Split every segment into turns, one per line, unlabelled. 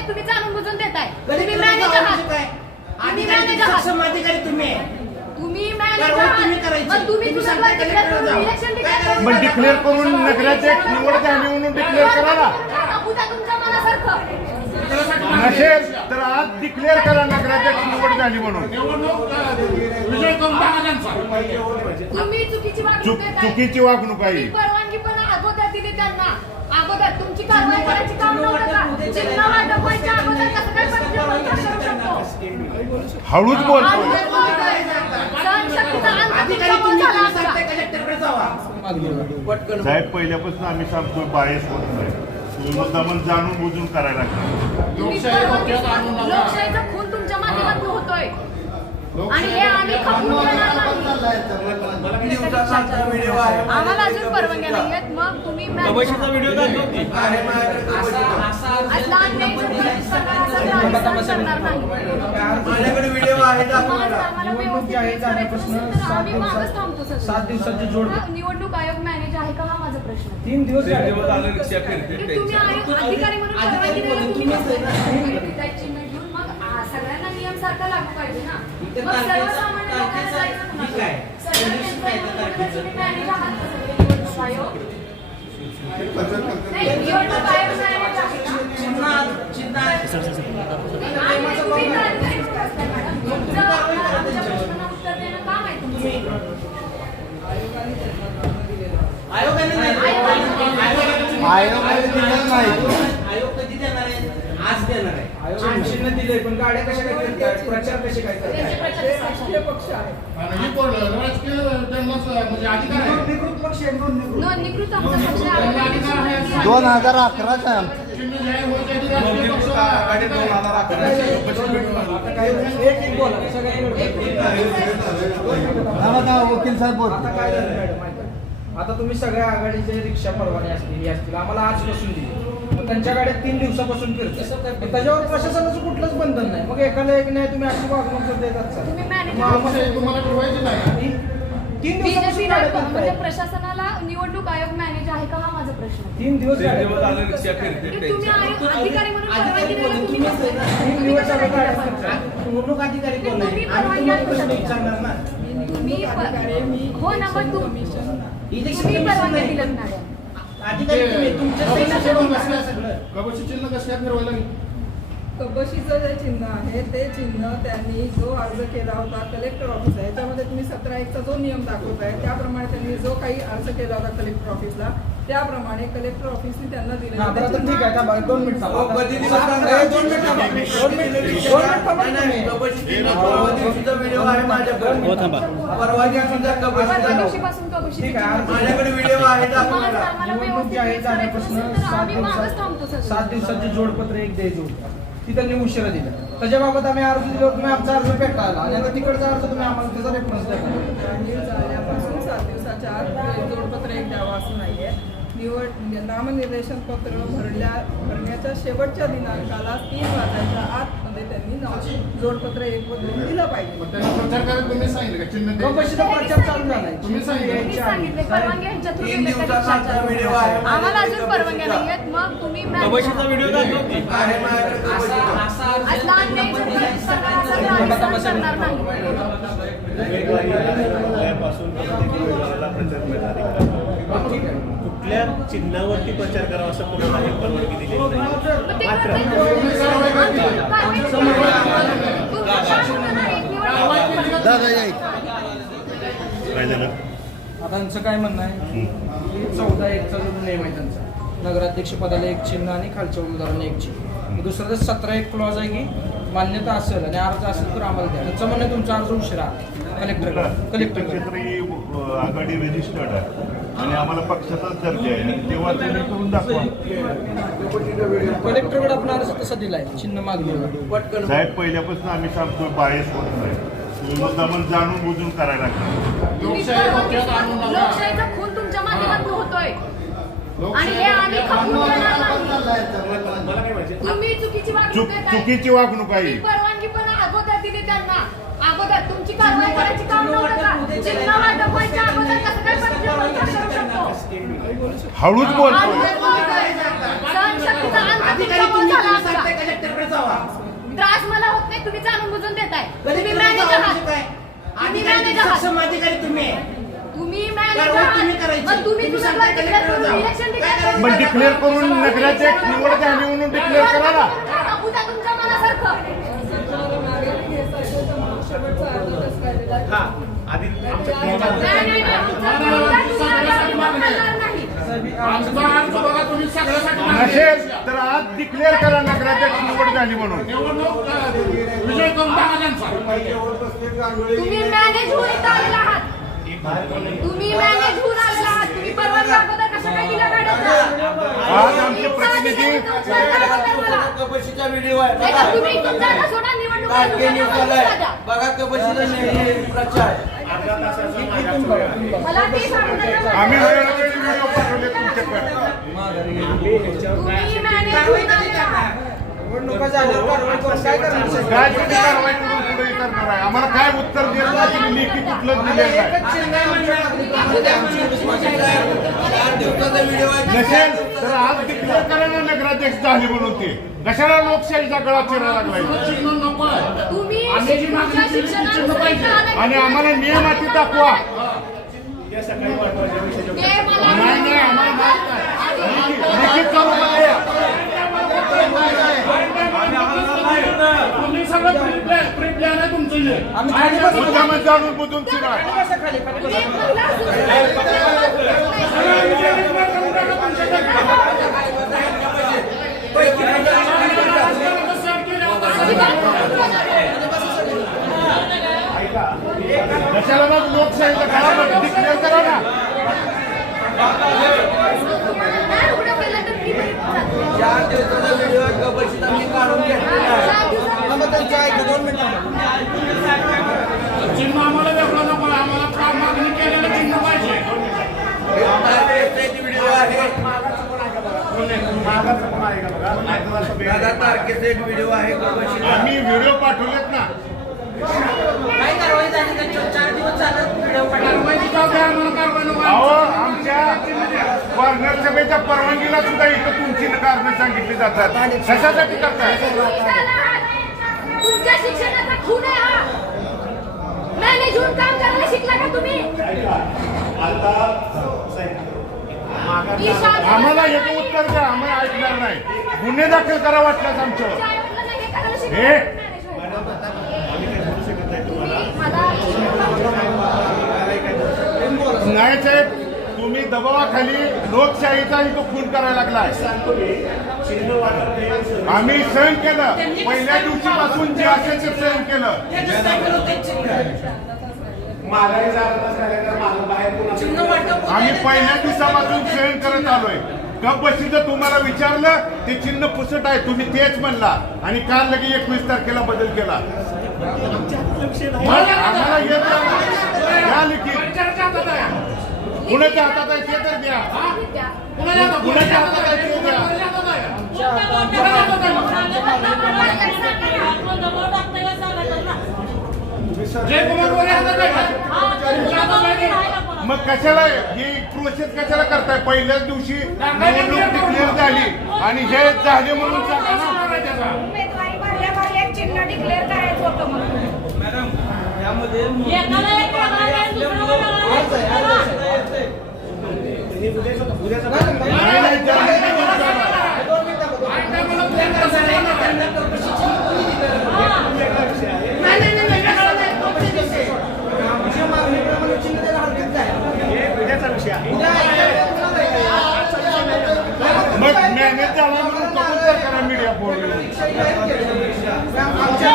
नाही तुम्ही जाणून बुजून देताय.
कधी
तुम्ही
तुम्ही
मॅनेजर आहात? तुम्ही मॅनेजर आहात.
सक्षम अधिकारी तुम्ही आहे.
तुम्ही मॅनेजर
कारवाई तुम्ही
आहात.
करायची.
मग तुम्ही
तुम्ही
तुझं
सांगताय
घर declare
कलेक्टरला
करून
जाऊ.
election
काय
declare
करायचं?
करून
मग डिक्लेअर करून नगराध्यक्ष निवड झाली म्हणून डिक्लेअर करा ना.
तुमच्या मनासारखं.
नसेल तर आज डिक्लेअर करा नगराध्यक्ष निवड झाली म्हणून.
विजय करून टाका त्यांचा.
तुम्ही चुकीची वागणूक
चुक
देताय.
चुकीची वागणूक आहे.
परवानगी पण अगोदर दिली त्यांना. अगोदर तुमची कारवाई करायची काम नव्हतं का चिन्ह वाटप व्हायच्या अगोदर कसं काय पंचमंत्र करू शकतो
हळूच बोल
सहनशक्तीचा अंत
अधिकारी
तुमच्यामुळे
तुम्ही
झाला
तुम्ही
आमचा.
सांगताय कलेक्टरकडे जावा
साहेब पहिल्यापासून आम्ही सांगतो बायस होत नाही. तुम्ही मुद्दामन जाणून बुजून करायला लागला.
आणू नका.
लोकशाहीचा खून तुमच्या माध्यमातून होतोय आणि हे आम्ही खपवून घेणार नाही आम्हाला अजून परवानग्या नाही आहेत मग तुम्ही करत असाल तर आम्ही सहन करणार नाही.
माझ्याकडे व्हिडिओ आहे
सात दिवसाची जोड
हा, निवडणूक आयोग मॅनेज आहे का? हा माझा प्रश्न आहे.
तीन दिवस
आ, सगळ्यांना नियम सारखा लागू पाहिजे ना. सर्वसामान्य
दिलं नाही.
आयोग कधी देणार आहे आज देणार आहे
आयोगाने चिन्ह दिले पण गाड्या कशा काय करतात प्रचार कसे काय करतात पक्ष आहे.
दोन हजार अकराच वकील साहेब बोल
आता काय झालं? मॅडम माहिती आहे? आता तुम्ही सगळ्या आघाडीचे रिक्षा परवाने असतील असतील आम्हाला आजपासून दिली त्यांच्या गाड्या तीन दिवसापासून फिरतात. त्याच्यावर प्रशासनाचं कुठलंच बंधन नाही. मग एकाला एक नाही तुम्ही अशी वागणूक जर देत असाल.
मॅनेजर म्हणजे. प्रशासनाला निवडणूक आयोग मॅनेज आहे का हा माझा प्रश्न.
तीन दिवस
तुम्ही अधिकारी म्हणून परवानगी
निवडणूक अधिकारी कोण आहे आम्ही तुम्हाला प्रश्न विचारणार ना
तुम्ही हो ना तुम्ही
इलेक्शन
परवानगी
नाही अधिकारी तुम्ही तुमच्या सगळं
कबशी चिन्ह कसं काय फिरवायला
कबशीचं जे चिन्ह आहे ते चिन्ह त्यांनी जो अर्ज केला होता कलेक्टर ऑफिस आहे त्यामध्ये तुम्ही सतरा एकचा जो नियम दाखवत आहे त्याप्रमाणे त्यांनी जो काही अर्ज केला होता कलेक्टर ऑफिसला त्याप्रमाणे कलेक्टर ऑफिसने त्यांना दिलेला
हा, तर आता ठीक आहे थांबा, दोन मिनिट.
नाही, नाही, व्हिडिओ आहे माझ्याकडे व्हिडिओ आहे
सात दिवसाचे जोडपत्र एक द्यायचं होतं. ती त्यांनी उशिरा दिलं. त्याच्याबाबत आम्ही अर्ज दिलो तुम्ही आमचा अर्ज फेटा आला आणि आता तिकडचा अर्ज तुम्ही आम्हाला त्याचा रेफरन्स द्या.
सात दिवसाच्या आत जोडपत्र एक द्यावं असं नाहीये निवड म्हणजे नामनिर्देशन पत्र भरल्या भरण्याच्या शेवटच्या दिनांकाला तीन वाजायच्या आतमध्ये त्यांनी नाव जोडपत्र एक व दोन दिलं पाहिजे.
त्यांना प्रचार करायला तुम्ही सांगितलं का? चिन्ह द्यायचं?
कपाशीचा प्रचार चालू झालाय
तुम्ही
आम्हाला अजून परवानग्या. नाही आहेत. मग
कुठल्या चिन्हावरती प्रचार करावा असं कोणाला हे परवानगी नाही.
काय झालं?
आता त्यांचं काय म्हणणं आहे? की चौदा एकचा जो नियम आहे त्यांचा. नगराध्यक्ष पदाला एक चिन्ह आणि खालच्या उमेदवाराला एक चिन्ह. दुसरं तर सतरा एक क्लॉज आहे की मान्यता असेल आणि अर्ज असेल तर आम्हाला द्या. त्यांचं म्हणणं आहे तुमचा अर्ज उशिरा. कलेक्टर कलेक्टर
आघाडी रजिस्टर्ड आहे. आणि आम्हाला पक्षाचाच दर्जा आहे. आणि तेव्हा तुम्ही करून दाखवा.
कलेक्टरकडे आपण अर्ज तसा दिलाय? चिन्ह मागणी
साहेब पहिल्यापासून आम्ही सांगतो बायस होत नाही. मुद्दामन जाणून बुजून करायला.
लोकशाहीचा खून तुमच्या माध्यमातून होतोय. आणि हे आम्ही खपवून नाही. तुम्ही चुकीची वागणूक.
चुकीची वागणूक आहे.
परवानगी पण अगोदर दिली त्यांना. अगोदर तुमची कारवाई करायची काम नव्हतं का चिन्ह वाटप व्हायच्या अगोदर कसं काय पंचमंत्र करू शकतो
हळूच बोल
सहनशक्तीचा अंत झाला त्रास मला होत नाही तुम्ही जाणून बुजून देताय तुम्ही मॅनेजर आहात? तुम्ही मॅनेजर आहात
तुम्ही आहे.
तुम्ही मॅनेजर
तुम्ही
आहात. मग करून
डिक्लेअर करून नगराध्यक्ष निवड झाली म्हणून डिक्लेअर करा
उद्या तुमच्या मनासारखं
सरकार मागे घ्यायचं तर मग शेवटचा अर्धा तास काढलेला आहे.
हा आधी आमच्या
नाही, नाही, नाही. तुमचा मुलगा तुम्हाला मानणार नाही.
आमचा अर्ज बघा तुम्ही सगळ्यासाठी मागणी
नसेल. तर आज डिक्लेअर करा नगराध्यक्ष निवड झाली म्हणून.
तुम्ही मॅनेज होऊन आलेला आहात. तुम्ही मॅनेज होऊन आलेला आहात. तुम्ही परवानगी
आज आमचे प्रतिनिधी
कपशीचा व्हिडिओ आहे. बघा. कपशीचा प्रचार.
आम्ही व्हिडिओ पाठवले तुमच्याकडे.
काय
तुम्ही कारवाई करून पुढे करणार आहे? आम्हाला काय उत्तर दिलं नाही तुम्ही लेखी कुठलंच दिलेलं
आहे?
नसेल तर आज डिक्लेअर करा ना नगराध्यक्ष झाले म्हणून ते. कशाला लोकशाहीचा गळा चिरा लागलाय?
नको
तुम्ही तुमच्या आलं
आणि
की
आम्हाला नियमाती दाखवा.
ते मला
नाही नाही आम्हाला माहीत नाही. लिखित द्या.
तुम्ही सगळं प्री प्लॅन प्री प्लॅन आहे तुमचं हे.
आम्ही खाली बसून-
मुद्दामच जाणून बुजून शिरा
कसं खाली खाली
तुम्ही
बसा.
कुठला सुद्धा-
सगळं विजय निर्माण करून टाका तुमच्याकडे.
कशाला मग लोकशाहीचा गळा डिक्लेअर करा ना.
चार दिवसाचा व्हिडिओ काढून घेतलेला आहे
त्यांची
चिन्ह आम्हाला वेगळं नको. आम्हाला मागणी केलेलं चिन्ह पाहिजे.
व्हिडिओ आहे. दादा तारखेचा एक व्हिडिओ
आम्ही पाठवलेत ना. कॉर्नर सभेच्या परवानगीला सुद्धा इथं तुमची कारणं सांगितली जातात. कशासाठी करताय
तुम्ही झाला आहात. तुमच्या शिक्षणाचा खून आहे हा मॅनेज होऊन काम करायला शिकला का तुम्ही मी शाळेत-
आम्हाला याचं उत्तर द्या आम्हाला ऐकणार नाही गुन्हे दाखल करा वाटल्यास आमच्यावर
हे
हे? नाही साहेब तुम्ही दबावाखाली लोकशाहीचा तो खून करायला लागलाय. आम्ही सहन केलं. पहिल्या दिवशीपासून जे असेल ते सहन केलं. आम्ही पहिल्या दिवसापासून सहन करत आलोय. कप बशीचं तुम्हाला विचारलं ते चिन्ह पुसट आहे तुम्ही तेच म्हणला. आणि काल लगे एकवीस तारखेला बदल केला.
हातात
कुणाच्या हातात आहे ते तर द्या.
हातात-
कुणाच्या हातात आहे ते द्या
कुणाच्या हातात आहे? कुणाच्या हातात आहे? जयकुमार गोरे हातात आहे का? तुमच्या हातात आहे का?
मग कशाला ही प्रोसेस कशाला करताय? पहिल्याच दिवशी निवडणूक डिक्लेअर झाली आणि हे झाले म्हणून सांगा ना.
उमेदवारी भरल्या भरल्या एक चिन्ह डिक्लेअर करायचं होतं
हे
कसं होणार आहे?
आमच्या मागणीप्रमाणे चिन्ह द्यायला हरकत नाही.
हे उद्याचा विषय आहे
उद्या ऐकायला येणार आहे का?
मग मॅनेज झाला म्हणून कबूल तर करा मीडिया बोर्ड
लोकशाही जाहीर केली. आमच्या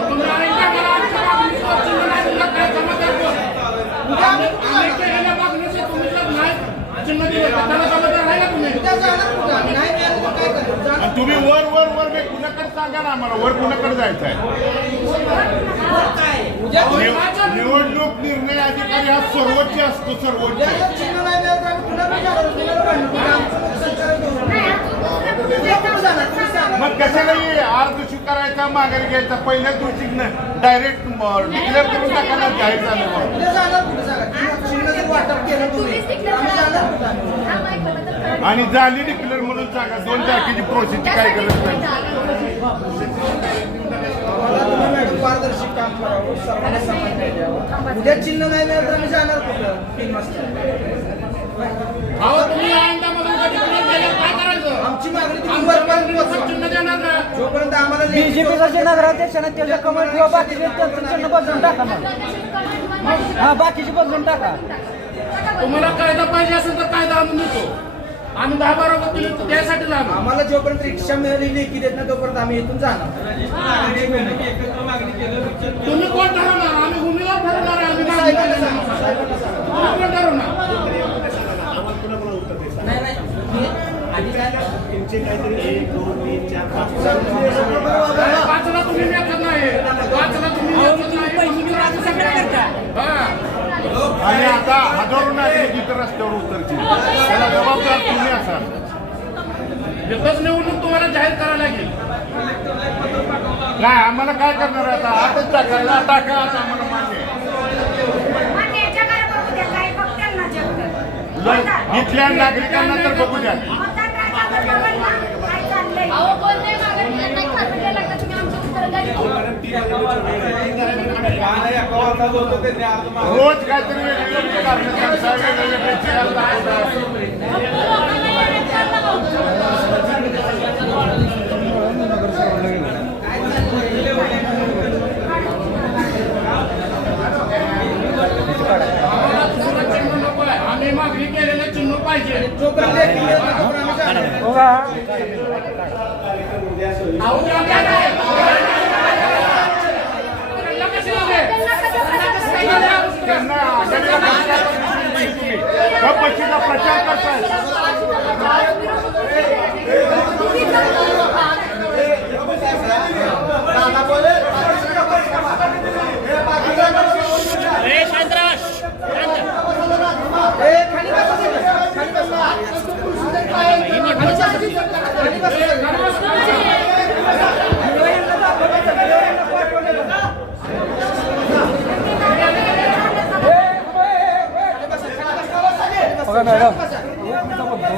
तुम्ही ऐका मला आमच्या मागणीचं चिन्ह नाही दिलं काय समाधान बोल.
उद्या आम्ही कुठे
आम्ही
जाणार?
केलेल्या मागणीचे तुम्ही जर नाही चिन्ह दिलं तर त्याला समाधान आहे का तुम्ही
उद्या जाणार कुठे आम्ही? नाही मिळालं तर काय करणार? जाणार
आणि तुम्ही वर वर वर मी कुणाकडे सांगा ना आम्हाला. वर कुणाकडे जायचं आहे निवडणूक निर्णय अधिकारी हा सर्वोच्च असतो सर्वोच्च. मग कशाला अर्ज स्वीकारायचा माघारी घ्यायचा पहिल्याच दिवशी डायरेक्ट डिक्लेअर करून टाकायला जाहीर झालं
हा.
आणि झाली डिक्लेअर म्हणून सांगा दोन तारखेची प्रोसेसची काय गरज नाही.
आम्हाला तुम्ही मॅडम पारदर्शी काम करावं सर्वांना समान उद्या चिन्ह नाही मिळालं तर आम्ही जाणार कुठं? तीन वाजता. आमची मागणी जोपर्यंत आम्हाला
बीजेपीचा जे नगराध्यक्ष आहे ना त्याच्या कमल किंवा बाकीचे चिन्ह बदलून टाका मग. हा बाकीचे बदलून टाका.
तुम्हाला कायदा पाहिजे असेल तर कायदा आणून देतो. आम्ही दहा बारा वकील त्यासाठी लागलो
आम्हाला जोपर्यंत रिक्षा मिळाली लेखी देत नाही तोपर्यंत आम्ही इथून जाणार.
तुम्ही कोण ठरवणार? आम्ही भूमीला ठरवणार आम्ही कोण ठरवणार?
नाही. नाही
तुम्ही मेचत नाही तुम्ही नाही. हा.
आणि आता हजारो नागरिक इथं रस्त्यावर उतरतील त्याला जबाबदार तुम्ही असाल
एकच निवडणूक तुम्हाला जाहीर करायला लागेल.
काय आम्हाला काय करणार आता? आताच टाकायला टाका आता आम्हाला मान्य इथल्या नागरिकांना तर बघू द्या. रोज काहीतरी वेगवेगळी कारणं सांगता, वेगवेगळे चेहरे दाखवता.
आम्हाला दुसरं चिन्ह नको आहे आम्ही मागणी केलेलं चिन्ह पाहिजे
जोपर्यंत लेखी देत नाही तोपर्यंत आम्ही जाणार
हो का
अहो, ते आम्ही नाही. त्यांना कशाला दे?
त्यांना आघाडीला प्रचार करताय तुम्ही. का पक्षाचा प्रचार करताय
ए, खाली बसा तुम्ही. खाली बसा. खाली बसा सगळे.
बघा मॅडम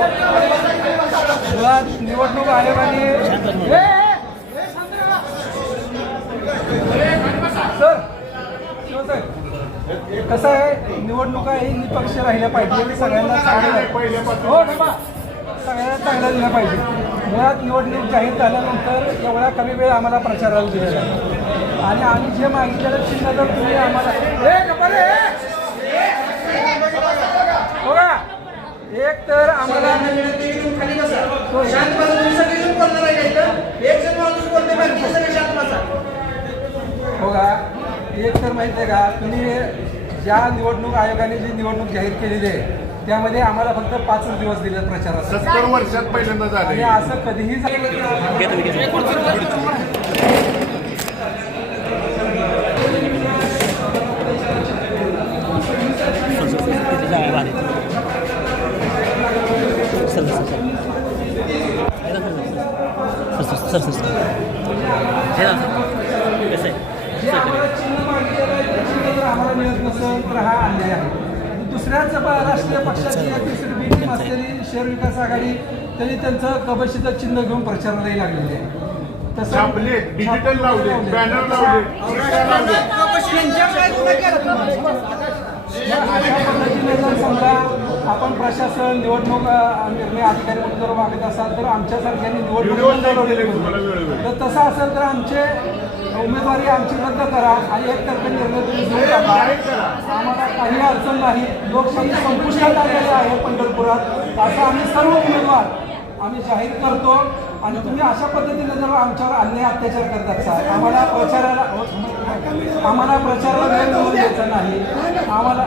एक मुळात निवडणूक आयोगाने सर कसं आहे? निवडणुका ही निपक्ष राहिल्या पाहिजे सगळ्यांना चांगल्या हो सगळ्यांना चांगल्या दिल्या पाहिजे. मुळात निवडणूक जाहीर झाल्यानंतर एवढा कमी वेळ आम्हाला प्रचाराला दिलेला आहे आणि आम्ही जे मागितलेलं चिन्ह जर तुम्ही आम्हाला बघा हो एक तर आम्हाला
हो. हो का? एक
बघा एक तर माहिती आहे का तुम्ही ज्या निवडणूक आयोगाने जी निवडणूक जाहीर केलेली आहे त्यामध्ये आम्हाला फक्त पाचच दिवस दिले प्रचारासाठी.
सत्तर वर्षात पहिल्यांदा झाले.
असं कधीही जर आम्हाला मिळत नसेल तर हा अन्याय आहे. दुसऱ्याच राष्ट्रीय पक्षाची एक दुसरी बी टीम असलेली शहर विकास आघाडी त्यांनी त्यांचं कबशीचं चिन्ह घेऊन प्रचारालाही लागलेले आहे. तसं
डिजिटल लावले बॅनर लावले.
समजा आपण प्रशासन निवडणूक निर्णय अधिकारी म्हणून जर मागत असाल तर आमच्यासारख्यांनी निवडणूक. तर तसं असेल तर आमचे उमेदवारी आमची रद्द करा आणि एक तर्फे निर्णय तुम्ही
जाहीर करा.
आम्हाला काही अडचण नाही. लोकशाही संपुष्टात आलेली आहे पंढरपुरात. असं आम्ही सर्व उमेदवार आम्ही जाहीर करतो. आणि तुम्ही अशा पद्धतीने जर आमच्यावर अन्याय अत्याचार करत असाल आम्हाला प्रचाराला आम्हाला प्रचाराला वेळ मिळून द्यायचा नाही. आम्हाला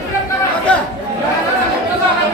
लागला